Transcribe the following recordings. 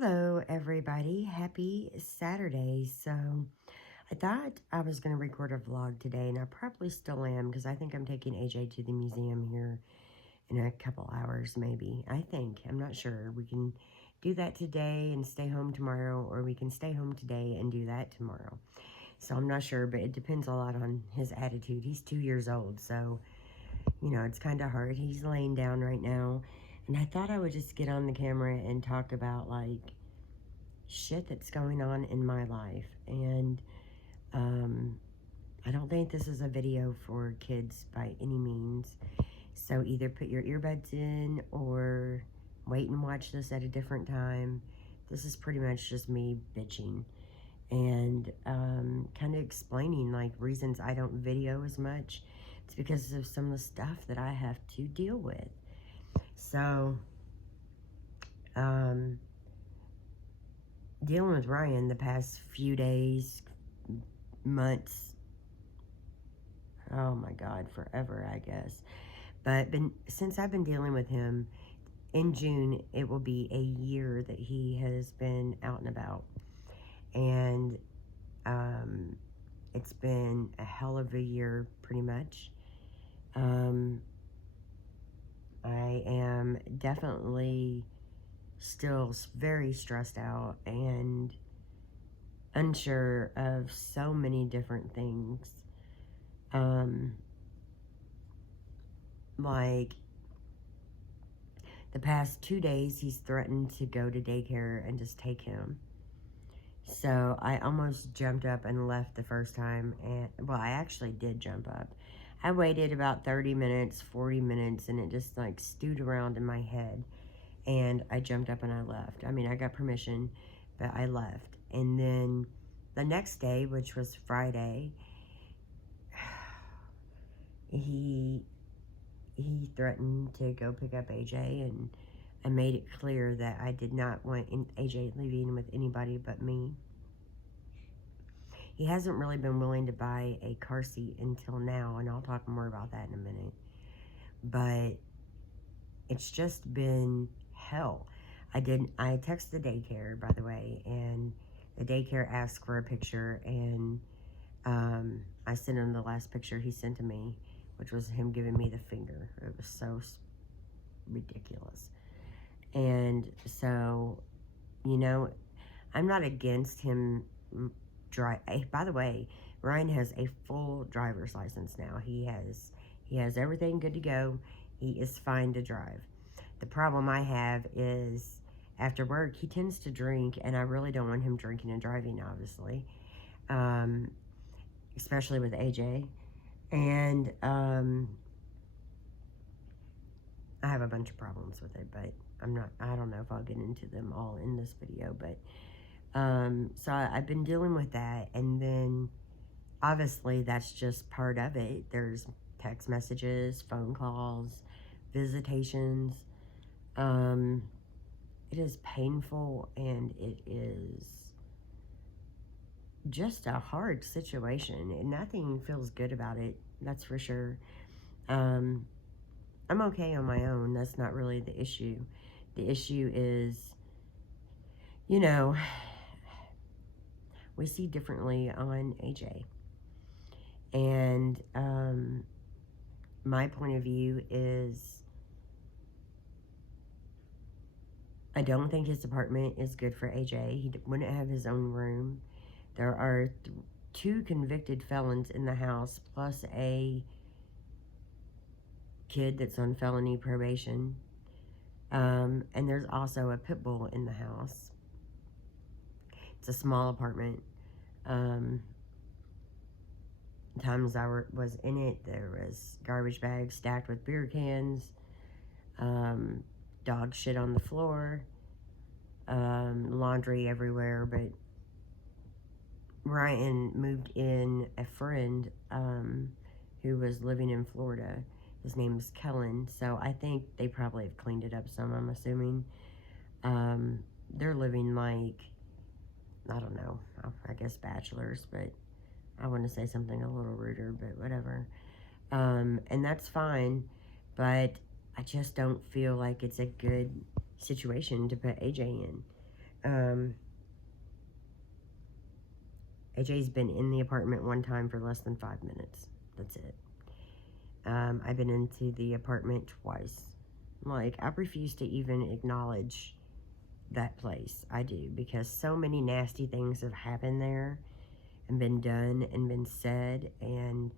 Hello, everybody. Happy Saturday. So, I thought I was going to record a vlog today, and I probably still am because I think I'm taking AJ to the museum here in a couple hours, maybe. I think. I'm not sure. We can do that today and stay home tomorrow, or we can stay home today and do that tomorrow. So, I'm not sure, but it depends a lot on his attitude. He's 2 years old, so, it's kind of hard. He's laying down right now. And I thought I would just get on the camera and talk about, shit that's going on in my life. And I don't think this is a video for kids by any means. So either put your earbuds in or wait and watch this at a different time. This is pretty much just me bitching and kind of explaining reasons I don't video as much. It's because of some of the stuff that I have to deal with. So, dealing with Ryan the past few days, months, oh my God, forever, I guess. But since I've been dealing with him, in June, it will be a year that he has been out and about. And it's been a hell of a year, pretty much. I am definitely still very stressed out and unsure of so many different things. Like the past 2 days, he's threatened to go to daycare and just take him. So I almost jumped up and left the first time. And well, I actually did jump up. I waited about 30 minutes, 40 minutes, and it just stewed around in my head. And I jumped up and I left. I mean, I got permission, but I left. And then the next day, which was Friday, he threatened to go pick up AJ, and I made it clear that I did not want AJ leaving with anybody but me. He hasn't really been willing to buy a car seat until now, and I'll talk more about that in a minute. But it's just been hell. I texted the daycare, by the way, and the daycare asked for a picture, and I sent him the last picture he sent to me, which was him giving me the finger. It was so ridiculous. And so, I'm not against him drive. By the way, Ryan has a full driver's license now. He has everything good to go. He is fine to drive. The problem I have is after work, he tends to drink, and I really don't want him drinking and driving, obviously, especially with AJ. And I have a bunch of problems with it, but I don't know if I'll get into them all in this video. But so I've been dealing with that, and then obviously that's just part of it. There's text messages, phone calls, visitations. It is painful, and it is just a hard situation, and nothing feels good about it, that's for sure. I'm okay on my own. That's not really the issue. The issue is, we see differently on AJ. And my point of view is I don't think his apartment is good for AJ. He wouldn't have his own room. There are 2 convicted felons in the house, plus a kid that's on felony probation. And there's also a pit bull in the house. It's a small apartment. Times I was in it, there was garbage bags stacked with beer cans, dog shit on the floor, laundry everywhere. But Ryan moved in a friend who was living in Florida. His name is Kellen, so I think they probably have cleaned it up some, I'm assuming. They're living I don't know, I guess bachelors, but I want to say something a little ruder, but whatever. And that's fine, but I just don't feel like it's a good situation to put AJ in. Um, AJ's been in the apartment one time for less than 5 minutes. That's it. I've been into the apartment twice. Like, I refuse to even acknowledge that place. I do, because so many nasty things have happened there and been done and been said, and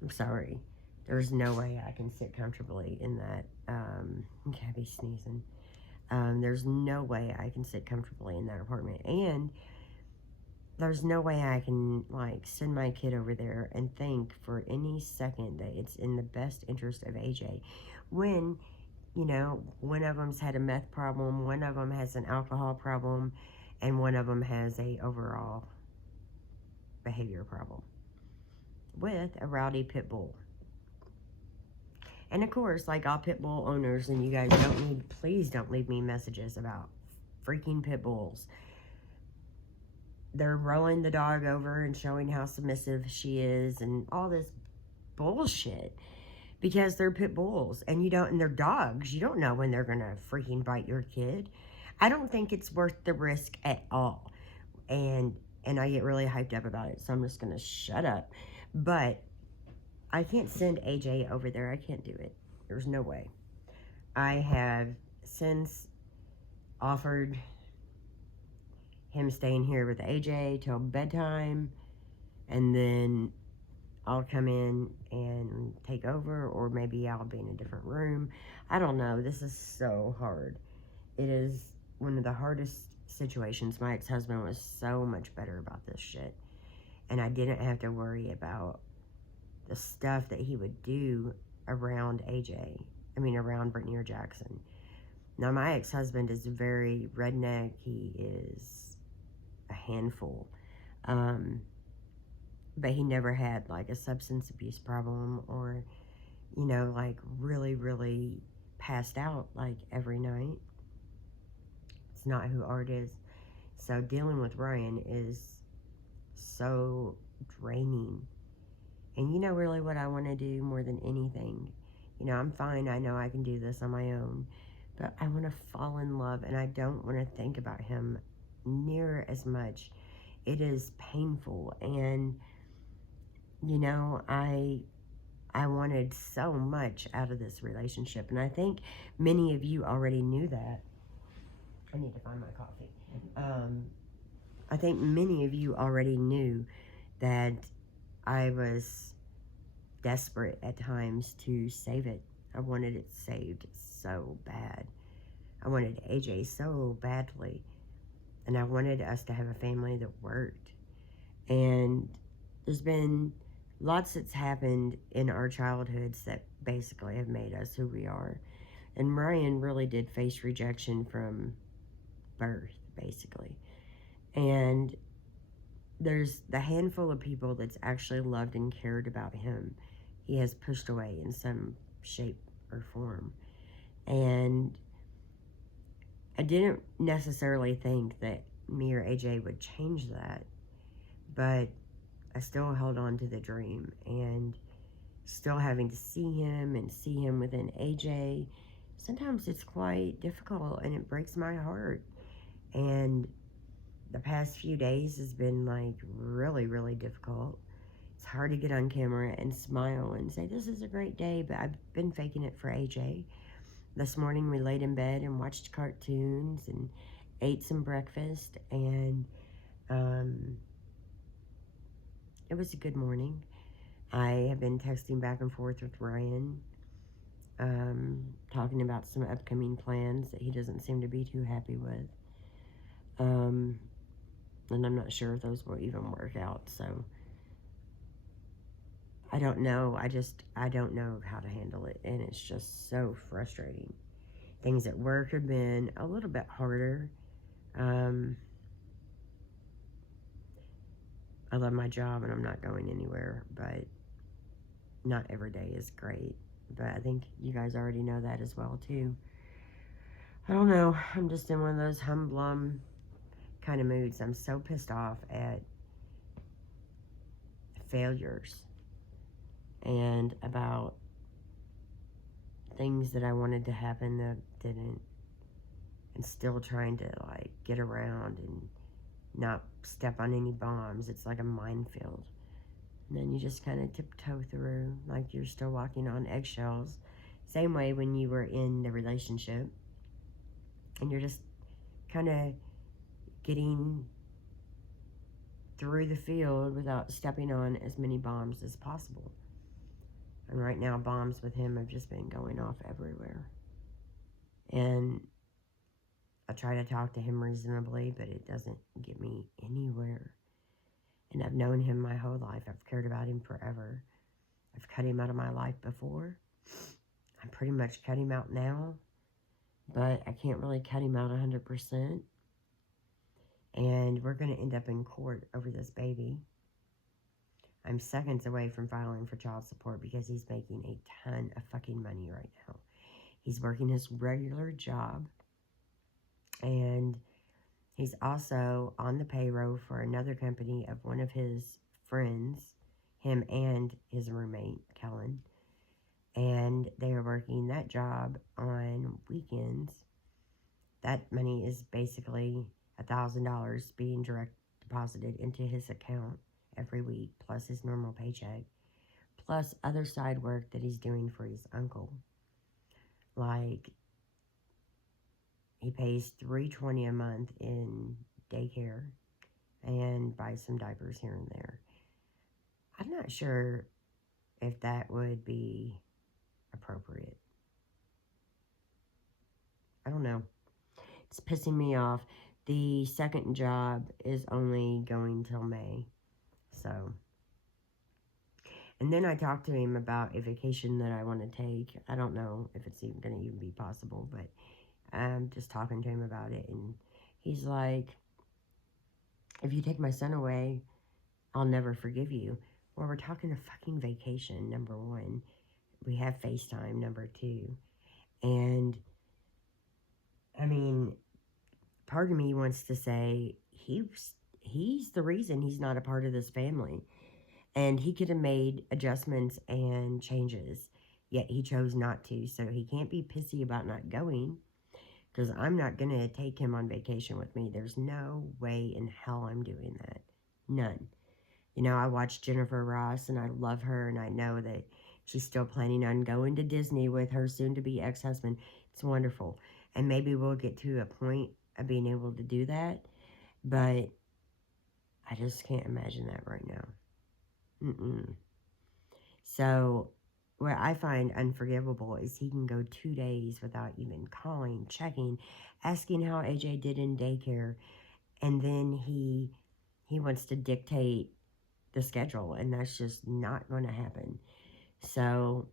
I'm sorry. There's no way I can sit comfortably in that. Gabby's sneezing. There's no way I can sit comfortably in that apartment. And there's no way I can, like, send my kid over there and think for any second that it's in the best interest of AJ. When, you know, one of them's had a meth problem, one of them has an alcohol problem, and one of them has a overall behavior problem with a rowdy pit bull. And of course, like all pit bull owners, and you guys please don't leave me messages about freaking pit bulls. They're rolling the dog over and showing how submissive she is and all this bullshit because they're pit bulls and they're dogs. You don't know when they're going to freaking bite your kid. I don't think it's worth the risk at all. And I get really hyped up about it, so I'm just going to shut up. But I can't send AJ over there. I can't do it. There's no way. I have since offered him staying here with AJ till bedtime, and then I'll come in and take over, or maybe I'll be in a different room. I don't know. This is so hard. It is one of the hardest situations. My ex-husband was so much better about this shit, and I didn't have to worry about the stuff that he would do around AJ. I mean, around Brittany or Jackson. Now, my ex-husband is very redneck. He is a handful. But he never had, like, a substance abuse problem or, you know, like, really, really passed out, like, every night. It's not who Art is. So dealing with Ryan is so draining. And you know really what I want to do more than anything. You know, I'm fine. I know I can do this on my own. But I want to fall in love, and I don't want to think about him near as much. It is painful. And, you know, I wanted so much out of this relationship. And I think many of you already knew that. I need to find my coffee. I think many of you already knew that I was desperate at times to save it. I wanted it saved so bad. I wanted AJ so badly. And I wanted us to have a family that worked. And there's been lots that's happened in our childhoods that basically have made us who we are. And Ryan really did face rejection from birth, basically. And there's the handful of people that's actually loved and cared about him, he has pushed away in some shape or form. And I didn't necessarily think that me or AJ would change that, but I still held on to the dream, and still having to see him and see him within AJ, sometimes it's quite difficult and it breaks my heart. And the past few days has been like really, really difficult. It's hard to get on camera and smile and say, this is a great day, but I've been faking it for AJ. This morning we laid in bed and watched cartoons and ate some breakfast, and it was a good morning. I have been texting back and forth with Ryan, talking about some upcoming plans that he doesn't seem to be too happy with. And I'm not sure if those will even work out, so I don't know. I don't know how to handle it, and it's just so frustrating. Things at work have been a little bit harder. I love my job and I'm not going anywhere, but not every day is great. But I think you guys already know that as well too. I don't know. I'm just in one of those humblum kind of moods. I'm so pissed off at failures and about things that I wanted to happen that didn't. and still trying to, like, get around and not step on any bombs. It's like a minefield. And then you just kind of tiptoe through like you're still walking on eggshells. Same way when you were in the relationship. And you're just kind of getting through the field without stepping on as many bombs as possible. And right now, bombs with him have just been going off everywhere. And I try to talk to him reasonably, but it doesn't get me anywhere. And I've known him my whole life. I've cared about him forever. I've cut him out of my life before. I pretty much cut him out now, but I can't really cut him out 100%. And we're going to end up in court over this baby. I'm seconds away from filing for child support because he's making a ton of fucking money right now. He's working his regular job, and he's also on the payroll for another company of one of his friends, him and his roommate, Kellen. And they are working that job on weekends. That money is basically $1,000 being direct deposited into his account every week, plus his normal paycheck, plus other side work that he's doing for his uncle. Like, he pays $320 a month in daycare and buys some diapers here and there. I'm not sure if that would be appropriate. I don't know. It's pissing me off. The second job is only going till May. So. And then I talked to him about a vacation that I want to take. I don't know if it's even going to even be possible, but I'm just talking to him about it. And he's like, if you take my son away, I'll never forgive you. Well, we're talking a fucking vacation, number one. We have FaceTime, number two. And, I mean, part of me wants to say he's the reason he's not a part of this family. And he could have made adjustments and changes, yet he chose not to. So he can't be pissy about not going, because I'm not going to take him on vacation with me. There's no way in hell I'm doing that. None. You know, I watched Jennifer Ross, and I love her, and I know that she's still planning on going to Disney with her soon-to-be ex-husband. It's wonderful. And maybe we'll get to a point of being able to do that, but I just can't imagine that right now. So what I find unforgivable is he can go 2 days without even calling, checking, asking how AJ did in daycare, and then he wants to dictate the schedule, and that's just not going to happen. So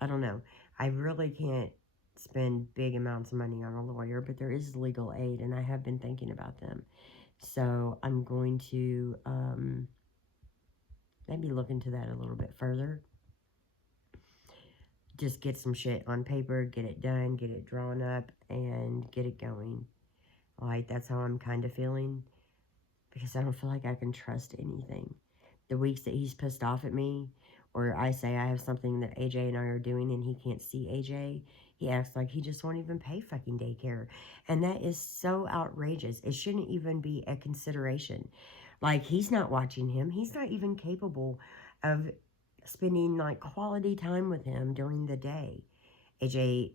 I don't know. I really can't spend big amounts of money on a lawyer, but there is legal aid, and I have been thinking about them. So I'm going to maybe look into that a little bit further. Just get some shit on paper, get it done, get it drawn up, and get it going. Like, that's how I'm kind of feeling, because I don't feel like I can trust anything. The weeks that he's pissed off at me, or I say I have something that AJ and I are doing and he can't see AJ, he acts like he just won't even pay fucking daycare. And that is so outrageous. It shouldn't even be a consideration. Like, he's not watching him. He's not even capable of spending, like, quality time with him during the day. AJ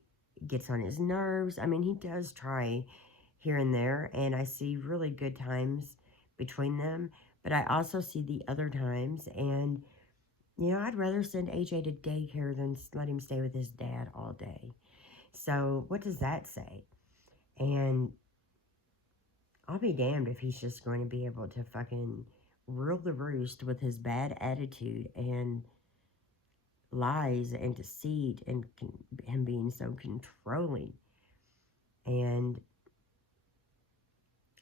gets on his nerves. I mean, he does try here and there, and I see really good times between them. But I also see the other times, and, you know, I'd rather send AJ to daycare than let him stay with his dad all day. So what does that say? And I'll be damned if he's just going to be able to fucking rule the roost with his bad attitude and lies and deceit and him being so controlling. And,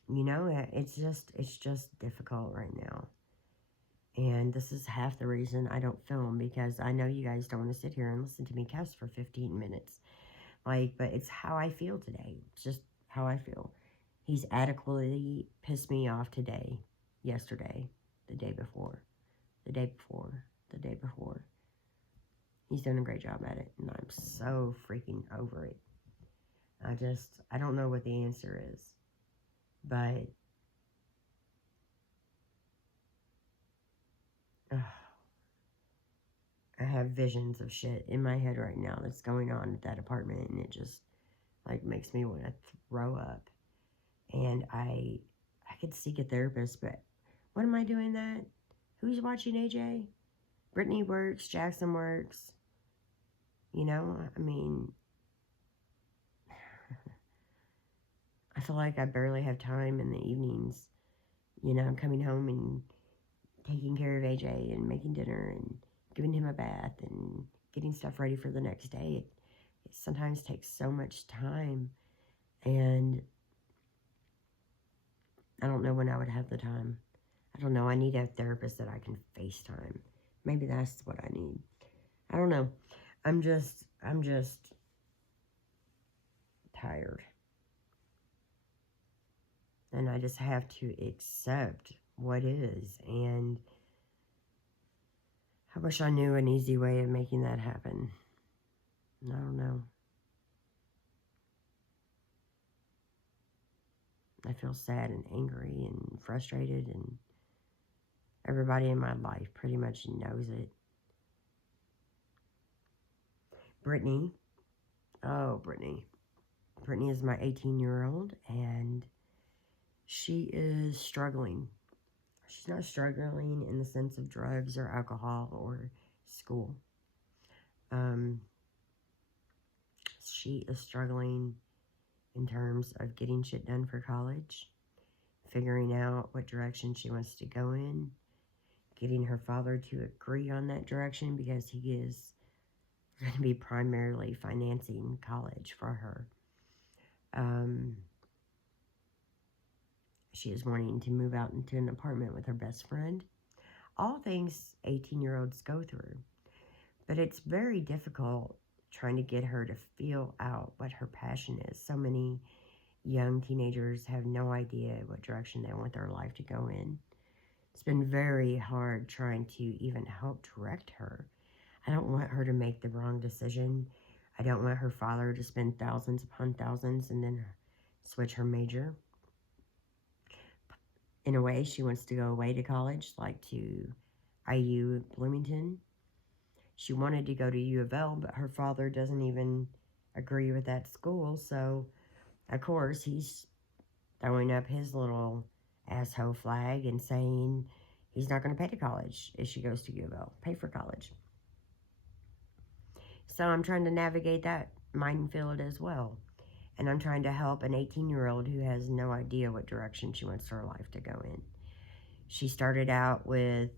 you know, it's just difficult right now. And this is half the reason I don't film, because I know you guys don't want to sit here and listen to me cuss for 15 minutes. Like, but it's how I feel today. It's just how I feel. He's adequately pissed me off today, yesterday, the day before, the day before, the day before. He's done a great job at it, and I'm so freaking over it. I don't know what the answer is. But ugh, I have visions of shit in my head right now that's going on at that apartment, and it just like makes me want to throw up. And I could seek a therapist, but what am I doing that? Who's watching AJ? Brittany works, Jackson works. You know, I mean, I feel like I barely have time in the evenings. You know, I'm coming home and taking care of AJ and making dinner and giving him a bath and getting stuff ready for the next day. It sometimes takes so much time, and I don't know when I would have the time. I don't know. I need a therapist that I can FaceTime. Maybe that's what I need. I don't know. I'm just tired. And I just have to accept what is. And I wish I knew an easy way of making that happen. I don't know. I feel sad and angry and frustrated, and everybody in my life pretty much knows it. Brittany. Oh, Brittany. Brittany is my 18-year-old, and she is struggling. She's not struggling in the sense of drugs or alcohol or school. She is struggling in terms of getting shit done for college, figuring out what direction she wants to go in, getting her father to agree on that direction because he is going to be primarily financing college for her. She is wanting to move out into an apartment with her best friend. All things 18-year-olds go through. But it's very difficult trying to get her to feel out what her passion is. So many young teenagers have no idea what direction they want their life to go in. It's been very hard trying to even help direct her. I don't want her to make the wrong decision. I don't want her father to spend thousands upon thousands and then switch her major. In a way, she wants to go away to college, like to IU Bloomington. She wanted to go to U of L, but her father doesn't even agree with that school. So, of course, he's throwing up his little asshole flag and saying he's not going to pay to college if she goes to U of L, pay for college. So I'm trying to navigate that minefield as well. And I'm trying to help an 18-year-old who has no idea what direction she wants her life to go in. She started out with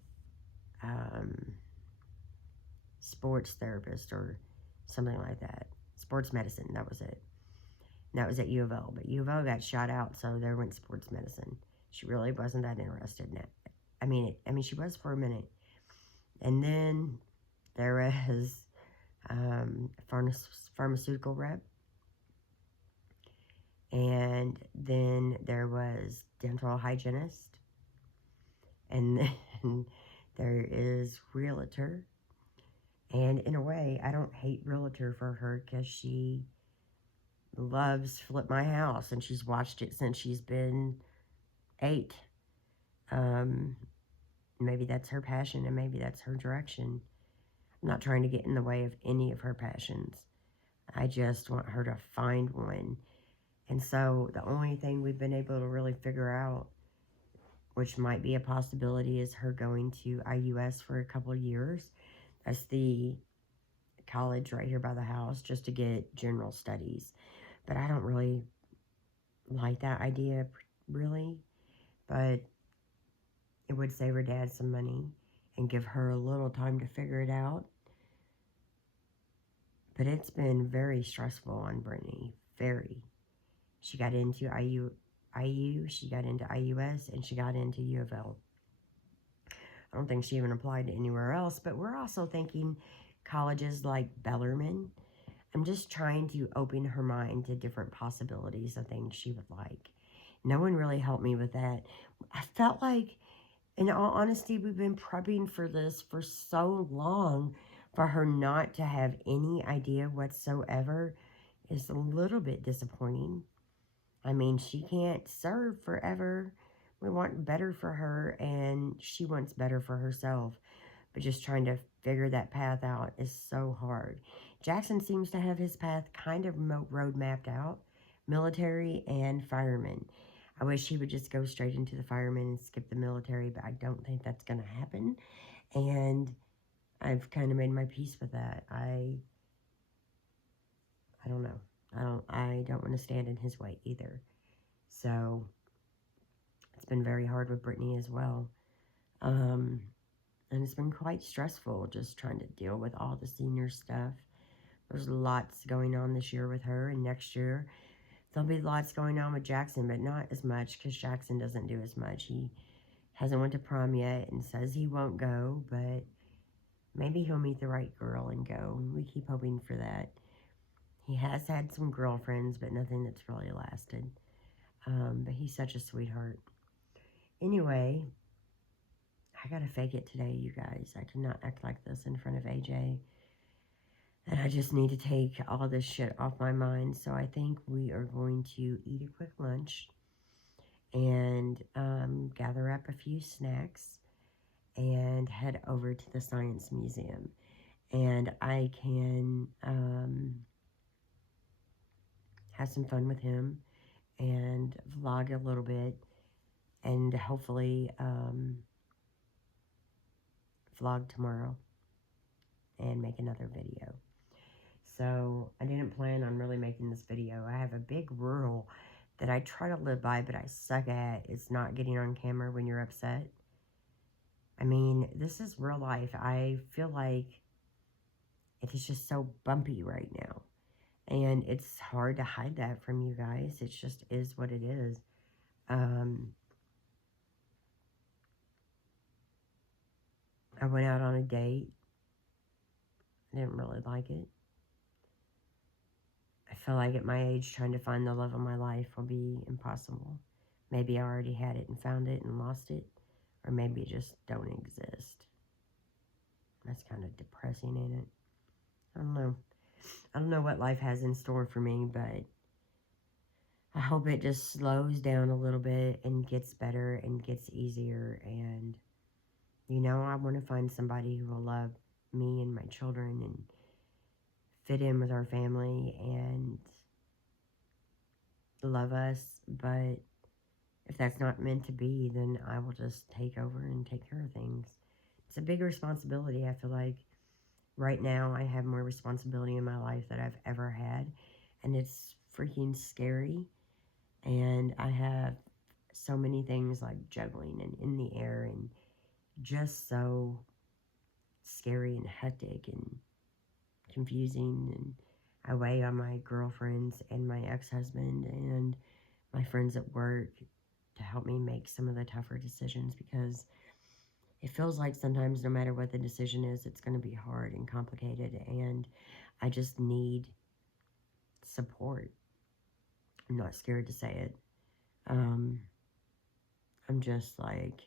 sports therapist or something like that. Sports medicine, that was it. And that was at U of L. But U of L got shot out, so there went sports medicine. She really wasn't that interested in it. I mean, she was for a minute. And then there was pharmaceutical rep. And then there was dental hygienist. And then there is realtor. And in a way, I don't hate realtor for her because she loves Flip My House and she's watched it since she's been 8. Maybe that's her passion and maybe that's her direction. I'm not trying to get in the way of any of her passions. I just want her to find one. And so the only thing we've been able to really figure out, which might be a possibility, is her going to IUS for a couple of years. That's the college right here by the house, just to get general studies. But I don't really like that idea, really. But it would save her dad some money and give her a little time to figure it out. But it's been very stressful on Brittany. Very. She got into IU, she got into IUS, and she got into U of L. I don't think she even applied to anywhere else, but we're also thinking colleges like Bellarmine. I'm just trying to open her mind to different possibilities of things she would like. No one really helped me with that. I felt like, in all honesty, we've been prepping for this for so long. For her not to have any idea whatsoever is a little bit disappointing. I mean, she can't serve forever. We want better for her, and she wants better for herself. But just trying to figure that path out is so hard. Jackson seems to have his path kind of road mapped out, military and fireman. I wish he would just go straight into the fireman and skip the military, but I don't think that's going to happen. And I've kind of made my peace with that. I don't know. I don't want to stand in his way either. So it's been very hard with Brittany as well. And it's been quite stressful just trying to deal with all the senior stuff. There's lots going on this year with her, and next year there'll be lots going on with Jackson, but not as much because Jackson doesn't do as much. He hasn't went to prom yet and says he won't go, but maybe he'll meet the right girl and go. We keep hoping for that. He has had some girlfriends, but nothing that's really lasted. But he's such a sweetheart. Anyway, I gotta fake it today, you guys. I cannot act like this in front of AJ. And I just need to take all this shit off my mind. So I think we are going to eat a quick lunch and gather up a few snacks and head over to the Science Museum. And I can have some fun with him and vlog a little bit and hopefully vlog tomorrow and make another video. So I didn't plan on really making this video. I have a big rule that I try to live by, but I suck at. It's not getting on camera when you're upset. I mean, this is real life. I feel like it is just so bumpy right now. And it's hard to hide that from you guys. It just is what it is. I went out on a date. I didn't really like it. I feel like at my age, trying to find the love of my life will be impossible. Maybe I already had it and found it and lost it. Or maybe it just don't exist. That's kind of depressing, ain't it? I don't know. I don't know what life has in store for me, but I hope it just slows down a little bit and gets better and gets easier. And, you know, I want to find somebody who will love me and my children and fit in with our family and love us. But if that's not meant to be, then I will just take over and take care of things. It's a big responsibility. I feel like right now I have more responsibility in my life than I've ever had. And it's freaking scary. And I have so many things like juggling and in the air and just so scary and hectic and confusing. And I weigh on my girlfriends and my ex-husband and my friends at work to help me make some of the tougher decisions, because it feels like sometimes no matter what the decision is, it's going to be hard and complicated, and I just need support. I'm not scared to say it. I'm just like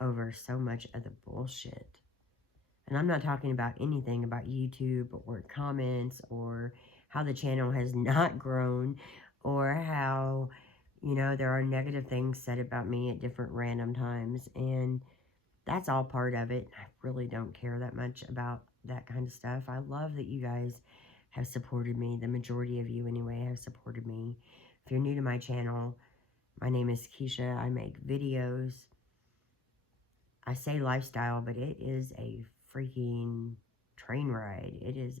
over so much of the bullshit. And I'm not talking about anything about YouTube or comments or how the channel has not grown or how, you know, there are negative things said about me at different random times. And that's all part of it. I really don't care that much about that kind of stuff. I love that you guys have supported me. The majority of you anyway have supported me. If you're new to my channel, my name is Keisha. I make videos. I say lifestyle, but it is a freaking train ride. It is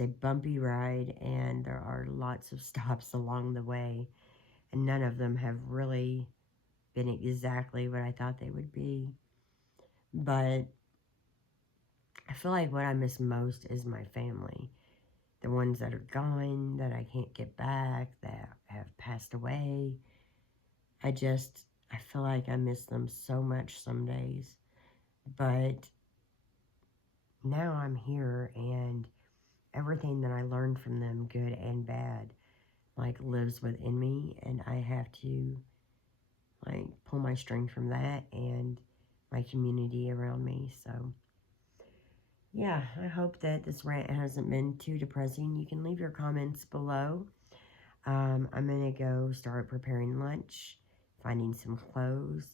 a bumpy ride, and there are lots of stops along the way, and none of them have really been exactly what I thought they would be. But I feel like what I miss most is my family. The ones that are gone, that I can't get back, that have passed away. I feel like I miss them so much some days. But now I'm here, and everything that I learned from them, good and bad, like lives within me, and I have to like pull my strength from that and my community around me. So yeah, I hope that this rant hasn't been too depressing. You can leave your comments below. I'm going to go start preparing lunch, finding some clothes,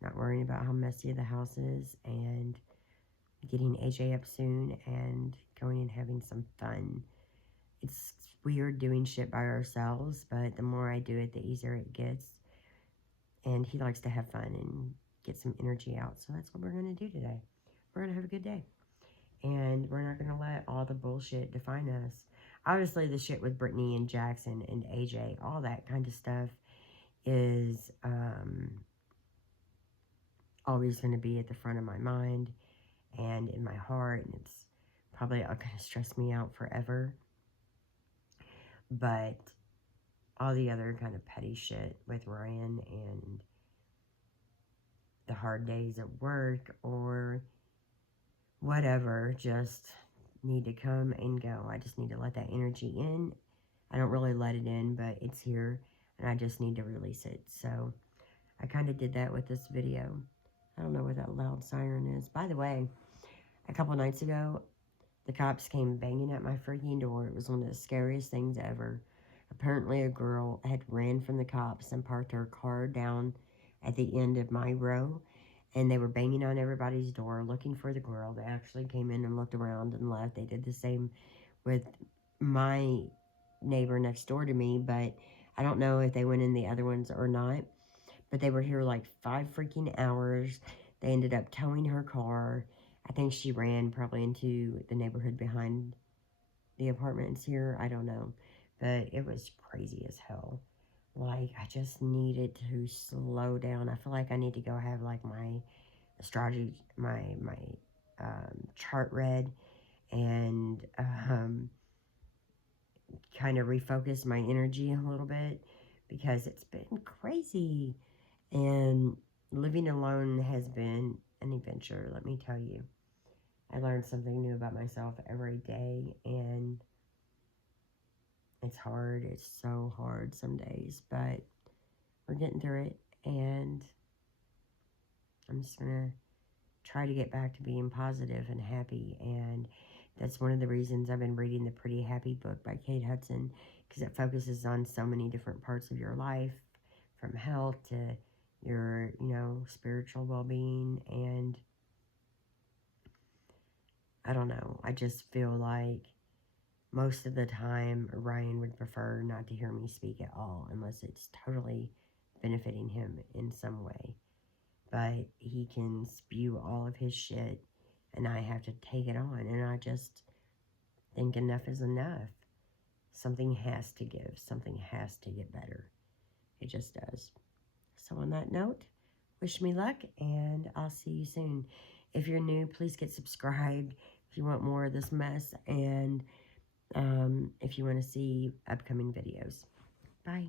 not worrying about how messy the house is, and getting AJ up soon and going and having some fun. It's weird doing shit by ourselves, but the more I do it, the easier it gets. And he likes to have fun and get some energy out. So that's what we're going to do today. We're going to have a good day. And we're not going to let all the bullshit define us. Obviously, the shit with Brittany and Jackson and AJ, all that kind of stuff is always going to be at the front of my mind and in my heart. And it's probably going to stress me out forever. But all the other kind of petty shit with Ryan and the hard days at work or whatever just need to come and go. I just need to let that energy in. I don't really let it in, but it's here and I just need to release it. So I kind of did that with this video. I don't know what that loud siren is. By the way, a couple nights ago, the cops came banging at my freaking door. It was one of the scariest things ever. Apparently a girl had ran from the cops and parked her car down at the end of my row. And they were banging on everybody's door looking for the girl. They actually came in and looked around and left. They did the same with my neighbor next door to me. But I don't know if they went in the other ones or not. But they were here like 5 freaking hours. They ended up towing her car. I think she ran probably into the neighborhood behind the apartments here. I don't know. But it was crazy as hell. Like, I just needed to slow down. I feel like I need to go have like my astrology, my chart read and kind of refocus my energy a little bit because it's been crazy. And living alone has been an adventure, let me tell you. I learn something new about myself every day, and it's hard. It's so hard some days, but we're getting through it, and I'm just going to try to get back to being positive and happy, and that's one of the reasons I've been reading the Pretty Happy book by Kate Hudson, because it focuses on so many different parts of your life, from health to your, spiritual well-being, and I don't know, I just feel like most of the time Ryan would prefer not to hear me speak at all unless it's totally benefiting him in some way. But he can spew all of his shit and I have to take it on, and I just think enough is enough. Something has to give. Something has to get better. It just does. So on that note, wish me luck, and I'll see you soon. If you're new, please get subscribed if you want more of this mess, and if you want to see upcoming videos. Bye.